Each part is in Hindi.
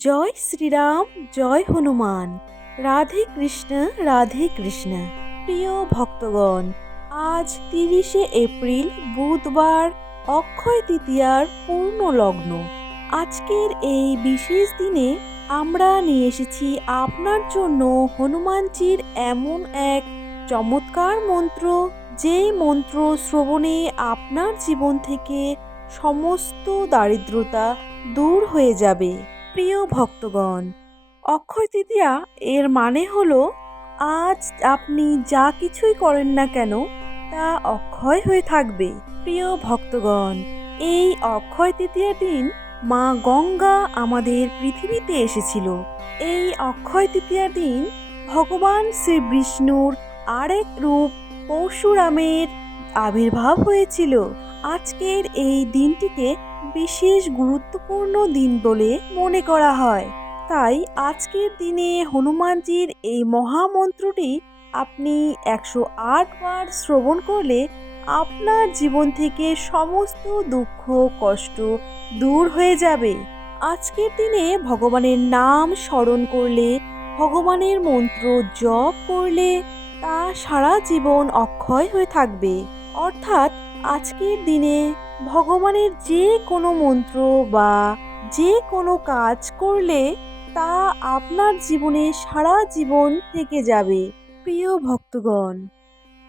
জয় শ্রীরাম, জয় হনুমান। রাধে কৃষ্ণ, রাধে কৃষ্ণ। প্রিয় ভক্তগণ, আজ 30শে এপ্রিল বুধবার, অক্ষয় তৃতীয়ার পূর্ণ লগ্ন। আজকের এই বিশেষ দিনে আমরা নিয়ে এসেছি আপনার জন্য হনুমানজির এমন এক চমৎকার মন্ত্র, যে মন্ত্র শ্রবণে আপনার জীবন থেকে সমস্ত দারিদ্রতা দূর হয়ে যাবে। প্রিয় ভক্তগণ, অক্ষয় তৃতীয়া এর মানে হলো আজ আপনি যা কিছুই করেন না কেন তা অক্ষয় হয়ে থাকবে। প্রিয় ভক্তগণ, এই অক্ষয় তৃতীয়া দিন মা গঙ্গা আমাদের পৃথিবীতে এসেছিল। এই অক্ষয় তৃতীয়ার দিন ভগবান শ্রী বিষ্ণুর আরেক রূপ পরশুরামের আবির্ভাব হয়েছিল। আজকের এই দিনটিকে বিশেষ গুরুত্বপূর্ণ দিন বলে মনে করা হয়। তাই আজকের দিনে হনুমানজির এই মহামন্ত্রটি আপনি 108 বার শ্রবণ করলে আপনার জীবন থেকে সমস্ত দুঃখ কষ্ট দূর হয়ে যাবে। আজকের দিনে ভগবানের নাম স্মরণ করলে, ভগবানের মন্ত্র জপ করলে তা সারা জীবন অক্ষয় হয়ে থাকবে। অর্থাৎ আজকের দিনে ভগবানের যে কোনো মন্ত্র বা যে কোনো কাজ করলে তা আপনার জীবনে সারা জীবন থেকে যাবে। প্রিয় ভক্তগণ,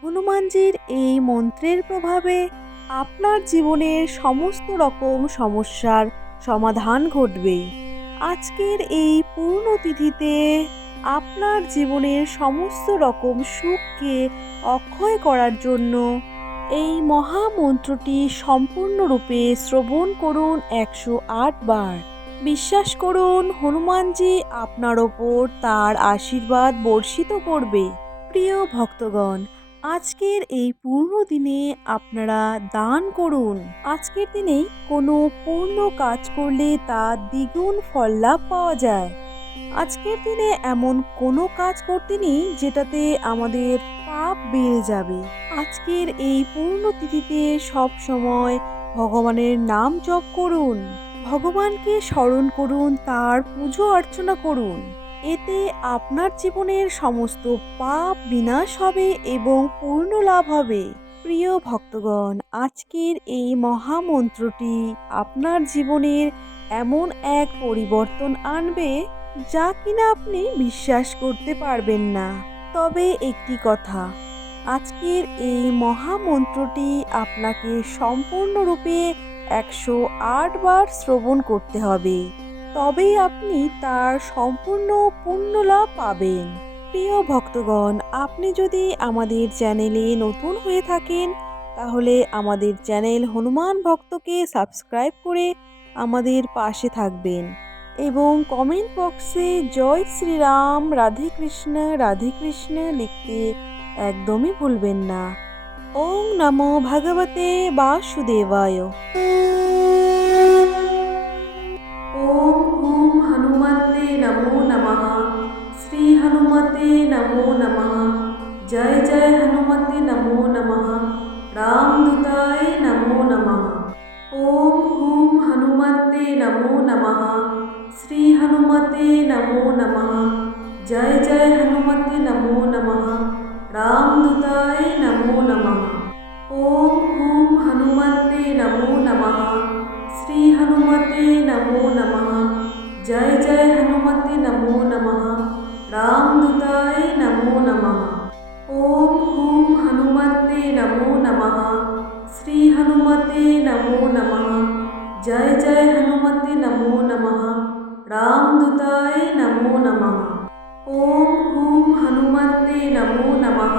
হনুমানজির এই মন্ত্রের প্রভাবে আপনার জীবনের সমস্ত রকম সমস্যার সমাধান ঘটবে। আজকের এই পূর্ণ তিথিতে আপনার জীবনের সমস্ত রকম সুখকে অক্ষয় করার জন্য এই মহামন্ত্রটি সম্পূর্ণরূপে শ্রবণ করুন 108 বার। বিশ্বাস করুন, হনুমানজি আপনার ওপর তার আশীর্বাদ বর্ষিত করবে। প্রিয় ভক্তগণ, আজকের এই পূর্ণ দিনে আপনারা দান করুন। আজকের দিনে কোনো পূর্ণ কাজ করলে তা দ্বিগুণ ফল লাভ পাওয়া যায়। আজকের দিনে এমন কোনো কাজ করতে নেই যেটাতে আমাদের পাপ বেড়ে যাবে। আজকের এই পূর্ণ তিথিতে সব সময় ভগবানের নাম জপ করুন, ভগবানকে স্মরণ করুন, তার পুজো অর্চনা করুন। এতে আপনার জীবনের সমস্ত পাপ বিনাশ হবে এবং পূর্ণ লাভ হবে। প্রিয় ভক্তগণ, আজকের এই মহামন্ত্রটি আপনার জীবনের এমন এক পরিবর্তন আনবে যা কিনা আপনি বিশ্বাস করতে পারবেন না। তবে একটি কথা, আজকের এই মহামন্ত্রটি আপনাকে সম্পূর্ণরূপে 108 বার শ্রবণ করতে হবে, তবেই আপনি তার সম্পূর্ণ পূর্ণ লাভ পাবেন। প্রিয় ভক্তগণ, আপনি যদি আমাদের চ্যানেলে নতুন হয়ে থাকেন তাহলে আমাদের চ্যানেল হনুমান ভক্তকে সাবস্ক্রাইব করে আমাদের পাশে থাকবেন এবং কমেন্ট বক্সে জয় শ্রীরাম, রাধে কৃষ্ণ লিখতে একদমই ভুলবেন না। ওং নমো ভগবতে বাসুদেবায়। ওম হুম হনুমতে নমো নমঃ। শ্রী হনুমতে নমো নমঃ। জয় জয় হনুমতে নমো নমঃ। রামদূতায় নমো নমঃ। ওম হুম হনুমতে নমো নমঃ। শ্রী হনুমতে নমো নমঃ। জয় জয় হনুমতে নমো নমঃ। রামদূতায় নমো নমঃ। ওম হুম হনুমতে নমো নমঃ। শ্রী হনুমতে নমো নমঃ। জয় জয় হনুমতে নমো নমঃ। রামদূতায় নমো নমঃ। ওম হুম হনুমতে নমো নমঃ। শ্রী হনুমতে নমো নমঃ। জয় জয় হনুমতে নমো নমঃ। রামদূতায় নমো নমঃ। ওম হুম হনুমতে নমো নমঃ।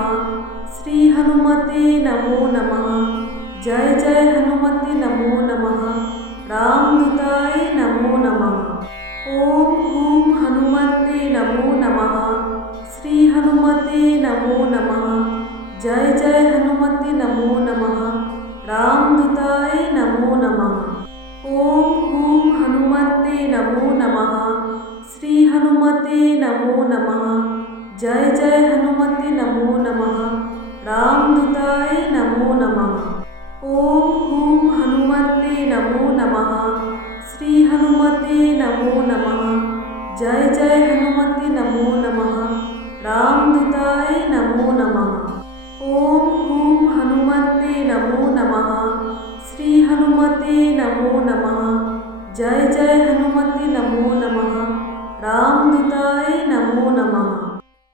শ্রী হনুমতে নমো নমঃ। জয় জয় হনুমতে নমো নমঃ। রামদূতায় নমো নমঃ। ওম হুম হনুমতে নমো নমঃ। শ্রী হনুমতে নমো নমঃ। জয় জয় হনুমতে নমো নমঃ। রামদূতায় নমো নমঃ। ওম হুম হনুমতে নমো নমঃ। শ্রী হনুমতে নমো নমঃ। জয় জয় হনুমতে নমো নমঃ। রামদূতায় নমো নমঃ। ওম হুম হনুমতে নমো নমঃ। শ্রী হনুমতে নমো নমঃ। जय जय हनुमते नमो नमः। रामदूताय नमो नमः। ओम हूम हनुमते नमो नमः। श्री हनुमते नमो नमः। जय जय हनुमते नमो नमः। रामदूताय नमो नमः।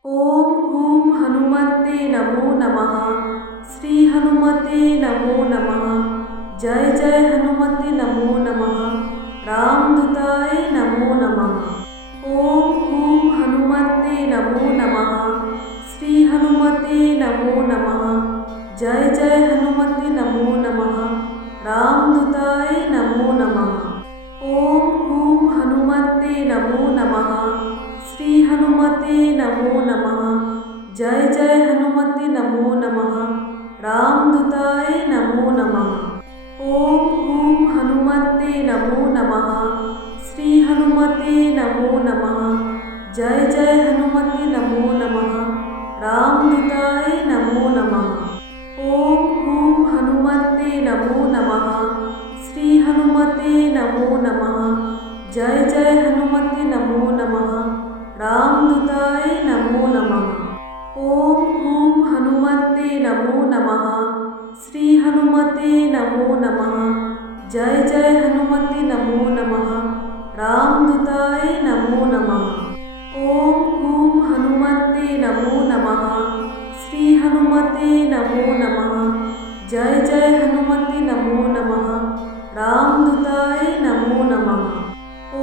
ओम हूम हनुमते नमो नमः। श्री हनुमते नमो नमः। जय जय हनुमते नमो नमः। रामदूताय नमो नमः। ओम हूम हनुमते नमो नमः। श्री हनुमते नमो नमः। जय जय हनुमते नमो नमः। रामदूताय नमो नमः। ओम हूम हनुमते नमो नमः। श्री हनुमते नमो नमः। जय जय हनुमते नमो नमः। रामदूताय नमो नमः। ओम हूम हनुमते नमो नमः। श्री हनुमते नमो नमः। जय जय हनुमते नमो नमः। रामदूताय नमो नमः। ओम हूम हनुमते नमो नमः। श्री हनुमते नमो नमः। जय जय हनुमते नमो नमः। रामदूताय नमो नमः। ओम हूम हनुमते नमो नमः। श्री हनुमते नमो नमः। जय जय हनुमते नमो नमः। रामदूताय नमो नमः। ओम हूम हनुमते नमो नमः। श्री हनुमते नमो नमः। जय जय हनुमते नमो नमः। रामदूताय नमो नमः।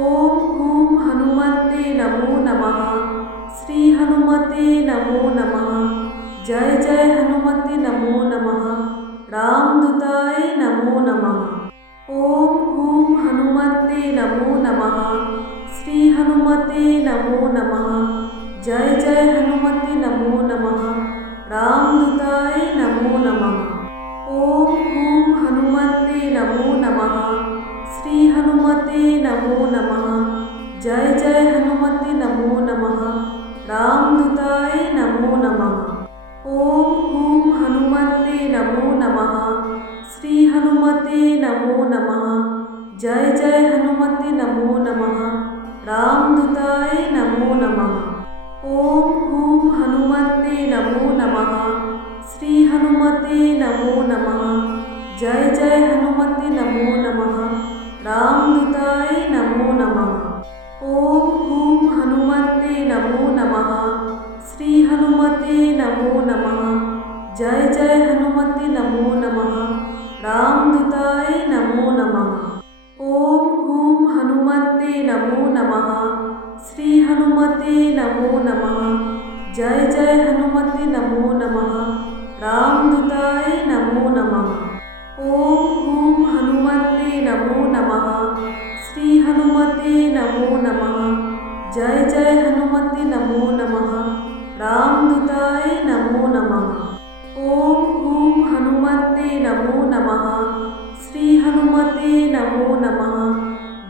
ओम हूम हनुमते नमो नमः। श्री हनुमते नमो नमः। जय जय हनुमते नमो नमः। रामदूताय नमो नमः। ओम हूम हनुमते नमो नमः। श्री हनुमते नमो नमः। जय जय हनुमते नमो नमः। रामदूताय नमो नमः। ओम हूम हनुमते नमो नमः। श्री हनुमते नमो नमः। जय जय हनुमते नमो नमः। रामदूताय नमो नमः। ओम हूम हनुमते नमो नमः। श्री हनुमते नमो नमः। जय जय हनुमते नमो नमः। रामदूताय नमो नमः। ओम हूम हनुमते नमो नमः। श्री हनुमते नमो नमः। जय जय हनुमते नमो नमः। रामदूताय नमो नमः। ओम हूम हनुमते नमो नमः। श्री हनुमते नमो नमः। जय जय हनुमते नमो नमः। रामदूताय नमो नमः। ओम हूम हनुमते नमो नमः। श्री हनुमते नमो नमः। जय जय हनुमते नमो नमः। रामदूताय नमो नमः। ओम हूम हनुमते नमो नमः। श्री हनुमते नमो नमः। जय जय हनुमते नमो नमः। रामदूताय नमो नमः। ओम हूम हनुमते नमो नमः। श्री हनुमते नमो नमः।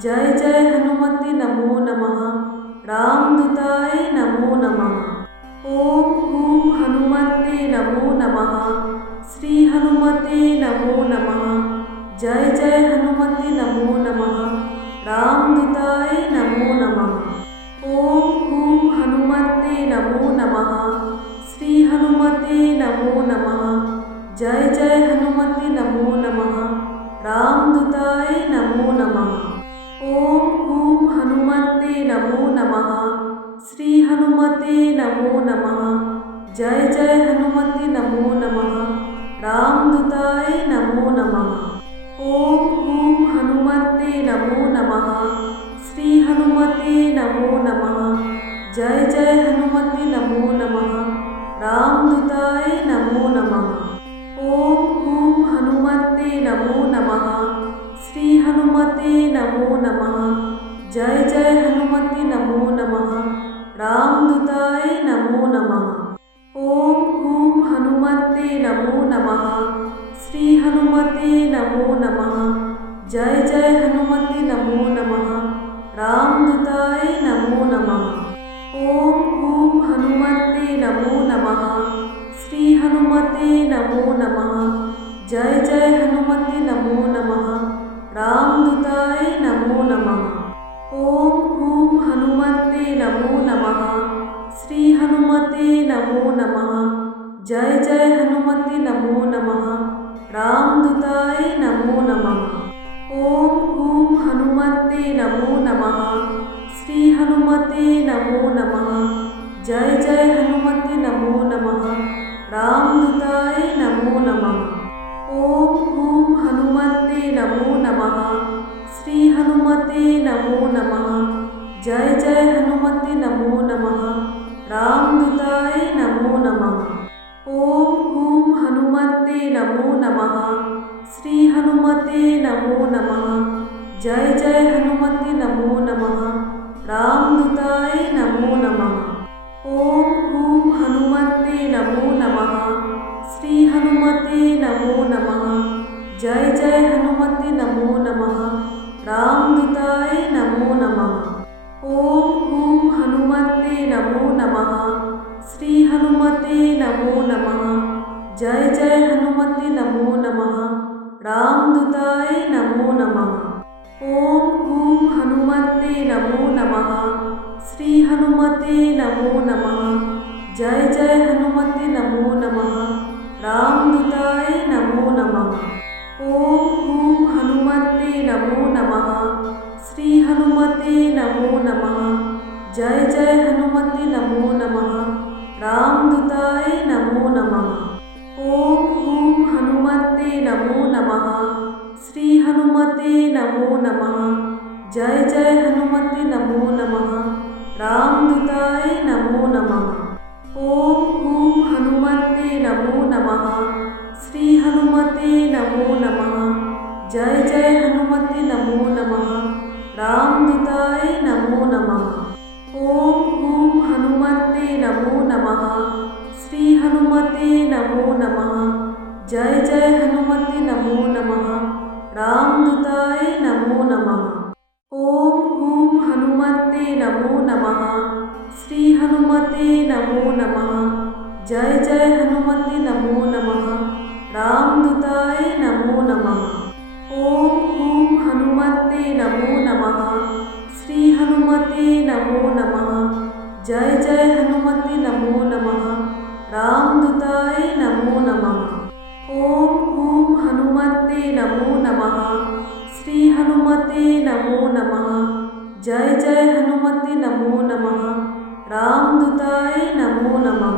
जय जय हनुमते नमो नमः। रामदूताय नमो नमः। ओम हूम हनुमते नमो नमः। श्री हनुमते नमो नमः। जय जय हनुमते नमो नमः। रामदूताय नमो नमः। ओम हूम हनुमते नमो नमः। श्री हनुमते नमो नमः। जय जय हनुमते नमो नमः। रामदूताय नमो नमः। ओम हूम हनुमते नमो नमः। श्री हनुमते नमो नमः। जय जय हनुमते नमो नमः। रामदूताय नमो नमः। ओम हूम हनुमते नमो नमः। श्री हनुमते नमो नमः। जय जय हनुमते नमो नमः। रामदूताय नमो नमः। ओम हूम हनुमते नमो नमः। श्री हनुमते नमो नमः। जय जय हनुमते नमो नमः। रामदूताय नमो नमः। ओम हूम हनुमते नमो नमः। श्री हनुमते नमो नमः। जय जय हनुमते नमो नमः। रामदूताय नमो नमः। ओम हूम हनुमते नमो नमः। श्री हनुमते नमो नमः। जय जय हनुमते नमो नमः। रामदूताय नमो नमः। ओम हूम जय हनुमते नमो नमः। रामदूताय नमो नमः। ओम हूम हनुमते नमो नमः। श्री हनुमते नमो नमः। जय जय हनुमते नमो नमः। रामदूताय नमो नमः। ओम हूम हनुमते नमो नमः। श्री हनुमते नमो नमः। जय जय हनुमते नमो नमः। रामदूताय नमो नमः। ओम हूम हनुमते नमो नमः। श्री हनुमते नमो नमः। जय जय हनुमते नमो नमः। रामदूताय नमो नमः। ओम हूम हनुमते नमो नमः। श्री हनुमते नमो नमः। जय जय हनुमते नमो नमः। रामदूताय नमो नमः। ओम हूम हनुमते नमो नमः। श्री हनुमते नमो नमः। जय जय हनुमते नमो नमः। रामदूताय नमो नमः। ओम हूम हनुमते नमो नमः। श्री हनुमते नमो नमः। जय जय हनुमते नमो नमः। रामदूताय नमो नमः। ओम हूम हनुमते नमो नमः। श्री हनुमते नमो नमः। जय जय हनुमते नमो नमः। रामदूताय नमो नमः। ओम हूम हनुमते नमो नमः। श्री हनुमते नमो नमः। जय जय हनुमते नमो नमः। रामदूताय नमो नमः। ओम हूम हनुमते नमो नमः। श्री हनुमते नमो नमः। जय जय हनुमते नमो नमः। रामदूताय नमो नमः। ओम हूम हनुमते नमो नमः। श्री हनुमते नमो नमः। जय जय हनुमते नमो नमः। रामदूताय नमो नमः। ओम हूम हनुमते नमो नमः। श्री हनुमते नमो नमः। जय जय हनुमते नमो नमः। रामदूताय नमो नमः। ओम हूम हनुमते नमो नमः। श्री हनुमते नमो नमः। जय जय हनुमते नमो नमः। रामदूताय नमो नमः। ओम हूम हनुमते नमो नमः। श्री हनुमते नमो नमः। जय जय हनुमते नमो नमः। रामदूताय नमो नमः।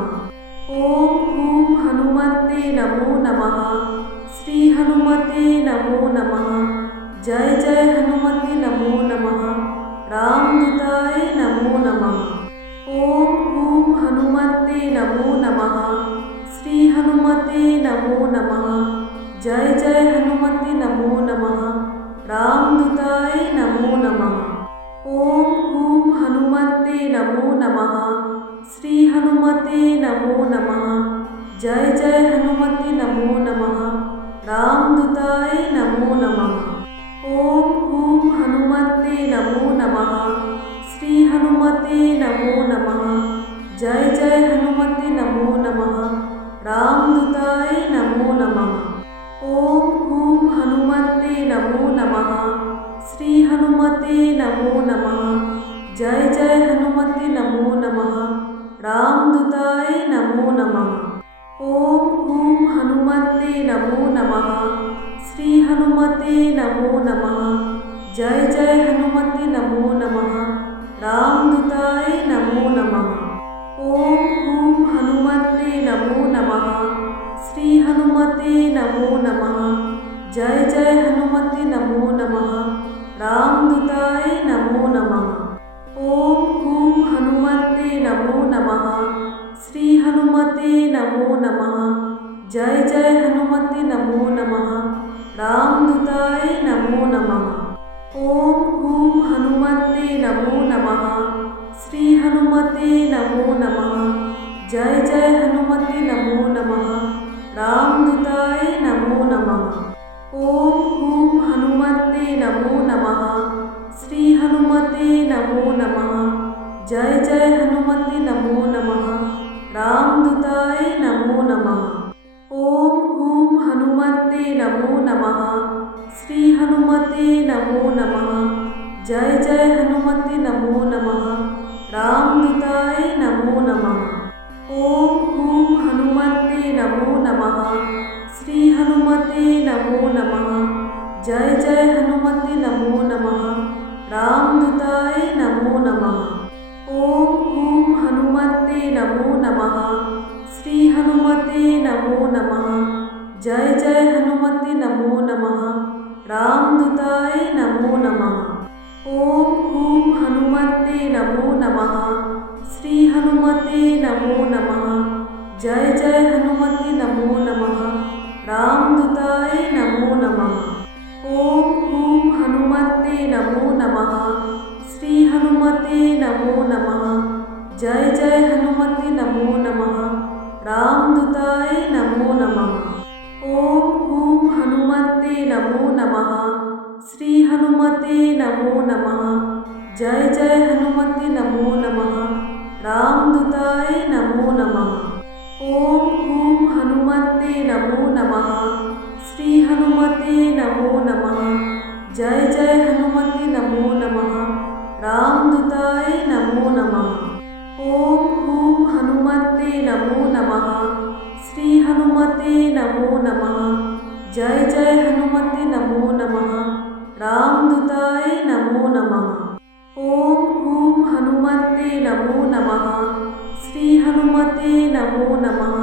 ओम हूम हनुमते नमो नमः। श्री हनुमते नमो नमः। जय जय हनुमते नमो नमः। रामदूताय नमो नमः। ओम हूम हनुमते नमो नमः। श्री हनुमते नमो नमः। जय जय हनुमते नमो नमः। रामदूताय नमो नमः। ओम हूम हनुमते नमो नमः। श्री हनुमते नमो नमः। जय जय हनुमते नमो नमः। रामदूताय नमो नमः। ओम हूम हनुमते नमो नमः। श्री हनुमते नमो नमः। जय जय हनुमते नमो नमः। रामदूताय नमो नमः। ओम हूम हनुमते नमो नमः। श्री हनुमते नमो नमः। जय जय हनुमते नमो नमः। रामदूताय नमो नमः। ओम हूम हनुमते नमो नमः। श्री हनुमते नमो नमः। जय जय हनुमते नमो नमः। रामदूताय नमो नमः। ओम हूम हनुमते नमो नमः। श्री हनुमते नमो नमः। जय जय हनुमते नमो नमः। रामदूताय नमो नमः। ओम हूम हनुमते नमो नमः। श्री हनुमते नमो नमः। जय जय हनुमते नमो नमः। रामदूताय नमो नमः। ओम हूम हनुमते नमो नमः। श्री हनुमते नमो नमः। जय जय हनुमते नमो नमः। रामदूताय नमो नमः। ओम हूम हनुमते नमो नमः। श्री हनुमते नमो नमः। जय जय हनुमते नमो नमः। रामदूताय नमो नमः। ओम हूम हनुमते नमो नमः। श्री हनुमते नमो नमः। जय जय हनुमते नमो नमः। रामदूताय नमो नमः। ओम हूम हनुमते नमो नमः। श्री हनुमते नमो नमः। जय जय हनुमते नमो नमः। रामदूताय नमो नमः। ओम हूम हनुमते नमो नमः। श्री हनुमते नमो नमः। जय जय हनुमते नमो नमः। रामदूताय नमो नमः। ओम हूम हनुमते नमो नमः। श्री हनुमते नमो नमः। जय जय हनुमते नमो नमः। रामदूताय नमो नमः। ओम हूम हनुमते नमो नमः। श्री हनुमते नमो नमः। जय जय हनुमते नमो नमः। रामदूताय नमो नमः। ओम हूम हनुमते नमो नमः। श्री हनुमते नमो नमः। जय जय हनुमते नमो नमः। रामदूताय नमो नमः। ओम हूम हनुमते नमो नमः। श्री हनुमते नमो नमः। जय जय हनुमते नमो नमः। रामदूताय नमो नमः। ओम हूम हनुमते नमो नमः। श्री हनुमते नमो नमः। जय जय हनुमते नमो नमः। रामदूताय नमो नमः। ओम हूम हनुमते नमो नमः। श्री हनुमते नमो नमः।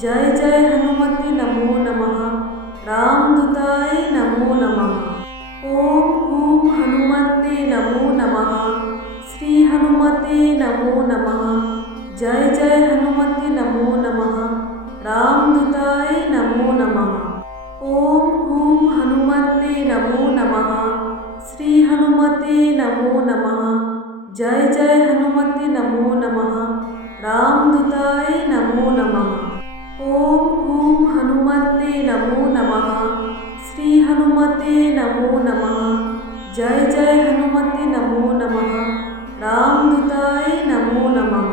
जय जय हनुमते नमो नमः। रामदूताय नमो नमः। ओम हूम हनुमते नमो नमः। श्री हनुमते नमो नमः। जय जय हनुमते नमो नमः। रामदूताय नमो नमः। ओम हूम हनुमते नमो नमः। श्री हनुमते नमो नमः। जय जय हनुमते नमो नमः। रामदूताय नमो नमः। ओम हूम हनुमते नमो नमः। श्री हनुमते नमो नमः। जय जय हनुमते नमो नमः। रामदूताय नमो नमः।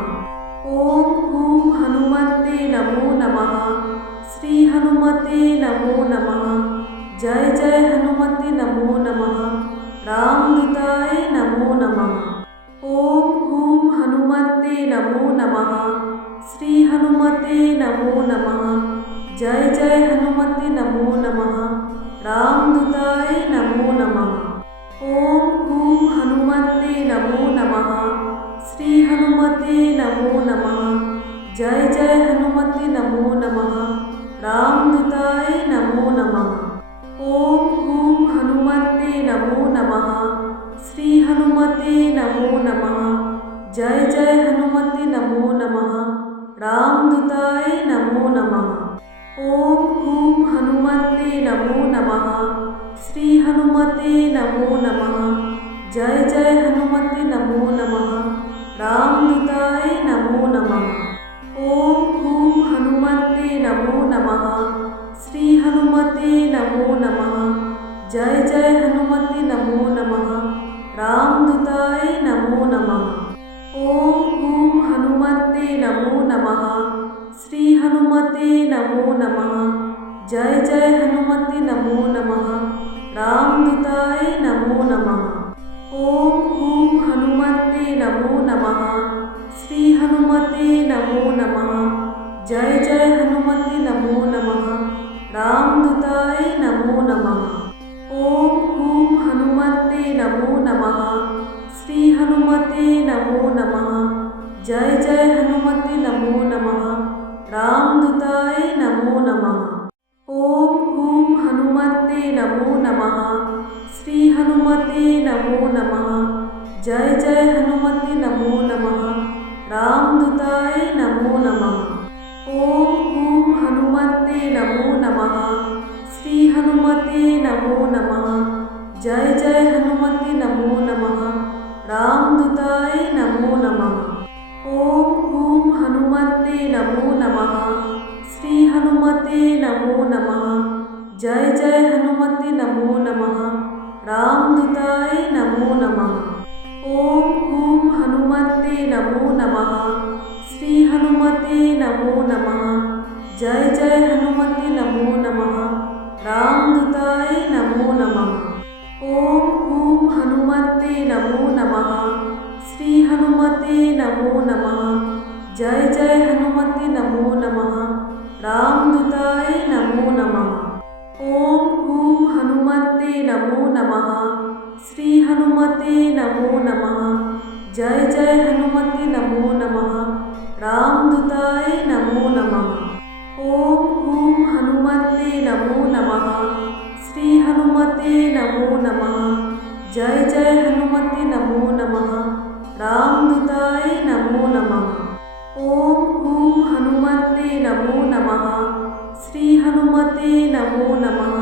ओम हूम हनुमते नमो नमः। श्री हनुमते नमो नमः। जय जय हनुमते नमो नमः। रामदूताय नमो नमः। ओम हूम हनुमते नमो नमः। श्री हनुमते नमो नमः। जय जय हनुमते नमो नमः। रामदूताय नमो नमः। ओम हूम हनुमते नमो नमः। श्री हनुमते नमो नमः। जय जय हनुमते नमो नमः। रामदूताय नमो नमः। ओम हूम हनुमते नमो नमः। श्री हनुमते नमो नमः। जय जय हनुमते नमो नमः। रामदूताय नमो नमः। ओम हूम हनुमते नमो नमः। श्री हनुमते नमो नमः। जय जय हनुमते नमो नमः। रामदूताय नमो नमः। ओम हूम हनुमते नमो नमः। श्री हनुमते नमो नमः। जय जय हनुमते नमो नमः। रामदूताय नमो नमः। ओम हूम हनुमते नमो नमः। श्री हनुमते नमो नमः। जय जय हनुमते नमो नमः। रामदूताय नमो नमः। ओम हूम हनुमते नमो नमः। श्री हनुमते नमो नमः। जय जय हनुमते नमो नमः। रामदूताय नमो नमः। ओम हूम हनुमते नमो नमः। श्री हनुमते नमो नमः। जय जय हनुमते नमो नमः। रामदूताय नमो नमः। ओम हूम हनुमते नमो नमः। श्री हनुमते नमो नमः। जय जय हनुमते नमो नमः। रामदूताय नमो नमः। ओम हूम हनुमते नमो नमः। श्री हनुमते नमो नमः। जय जय हनुमते नमो नमः। रामदूताय नमो नमः। ओम हूम हनुमते नमो नमः। श्री हनुमते नमो नमः। जय जय हनुमते नमो नमः। रामदूताय नमो नमः। ओम हूम हनुमते नमो नमः। श्री हनुमते नमो नमः। जय जय हनुमते नमो नमः। रामदूताय नमो नमः। ओम हूम हनुमते नमो नमः। श्री हनुमते नमो नमः। जय जय हनुमते नमो नमः। रामदूताय नमो नमः। ओम हूं हनुमते नमो नमः। श्री हनुमते नमो नमः। जय जय हनुमते नमो नमः। रामदूताय नमो नमः। ओम हूं हनुमते नमो नमः। श्री हनुमते नमो नमः। जय जय हनुमते नमो नमः। रामदूताय नमो नमः। ओम हूं हनुमते नमो नमः। श्री हनुमते नमो नमः।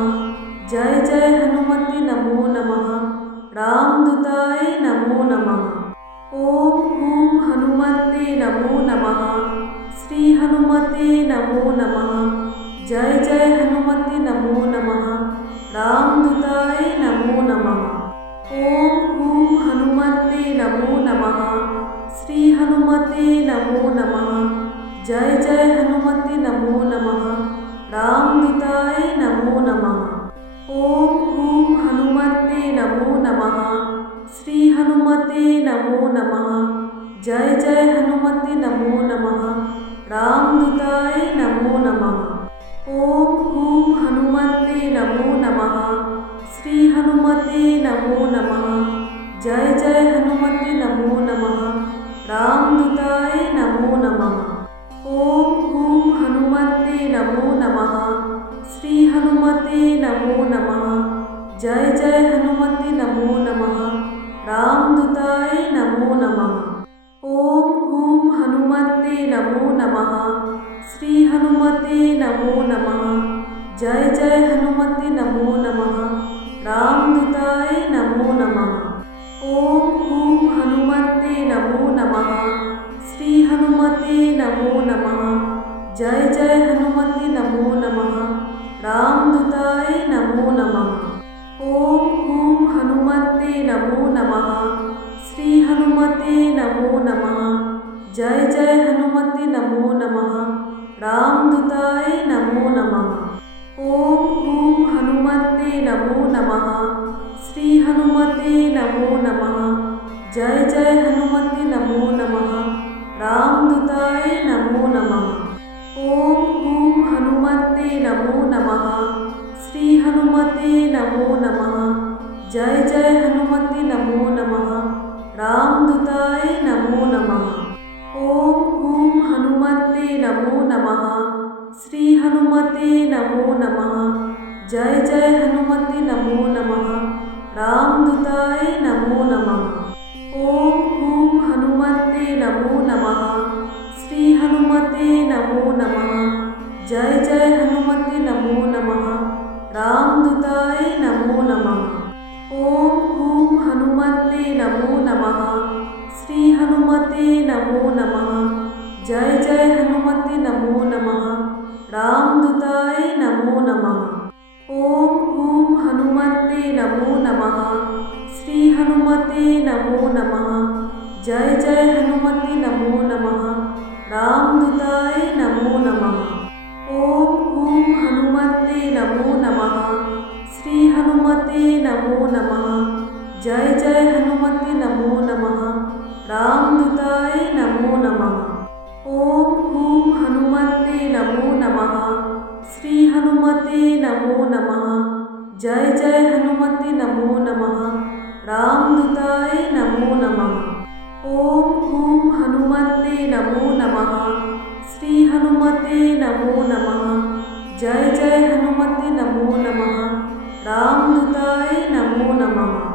जय जय हनुमते नमो नमः। रामदूताय नमो नमः। ओम हूं हनुमते नमो नमः। श्री हनुमते नमो नमः। जय जय हनुमते नमो नमः। रामदूताय नमो नमः। ओम हूं हनुमते नमो नमः। श्री हनुमते नमो नमः। जय जय हनुमते नमो नमः। रामदूताय नमो नमः। ओम हूं हनुमते नमो नमः। श्री हनुमते नमो नमः। जय जय हनुमते नमो नमः। रामदूताय नमो नमः। ओम हूं हनुमते नमो नमः। श्री हनुमते नमो नमः। जय जय हनुमते नमो नमः। रामदूताय नमो नमः। ओम हूं हनुमते नमो नमः। श्री हनुमते नमो नमः। जय जय हनुमते नमो नमः। रामदूताय नमो नमः। ओम हूं हनुमते नमो नमः। श्री हनुमते नमो नमः। जय जय हनुमते नमो नमः। रामदूताय नमो नमः। ओम हूं हनुमते नमो नमः। श्री हनुमते नमो नमः। जय जय हनुमते नमो नमः। रामदूताय नमो नमः। ओम हूं हनुमते नमो नमः। श्री हनुमते नमो नमः। जय जय हनुमते नमो नमः। रामदूताय नमो नमः। ओम हूं हनुमते नमो नमः। श्री हनुमते नमो नमः। जय जय हनुमते नमो नमः। रामदूताय नमो नमः। ओम हूं हनुमते नमो नमः। श्री हनुमते नमो नमः। जय जय हनुमते नमो नमः। रामदूताय नमो नमः। ओम हूं हनुमते नमो नमः। श्री हनुमते नमो नमः। जय जय हनुमते नमो नमः। रामदूताय नमो नमः। ओम हूं हनुमते नमो नमः। श्री हनुमते नमो नमः। जय जय हनुमते नमो नमः। रामदूताय नमो नमः। ओम हूं हनुमते नमो नमः। श्री हनुमते नमो नमः। जय जय हनुमते नमो नमः। रामदूताय नमो नमः। ओम हूं हनुमते नमो नमः। श्री हनुमते नमो नमः। जय जय हनुमते नमो नमः। रामदूताय नमो नमः। ओम हूं हनुमते नमो नमः। श्री हनुमते नमो नमः। जय जय हनुमते नमो नमः। रामदूताय नमो नमः। ओम हूं हनुमते नमो नमः। श्री हनुमते नमो नमः। जय जय हनुमते नमो नमः। रामदूताय नमो नमः। ओम हूं हनुमते नमो नमः। श्री हनुमते नमो नमः। जय जय हनुमते नमो नमः। रामदूताय नमो नमः।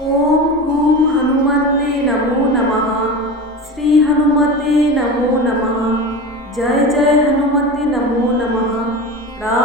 ओम हूं हनुमते नमो नमः। श्री हनुमते नमो नमः। जय जय हनुमते नमो नमः। राम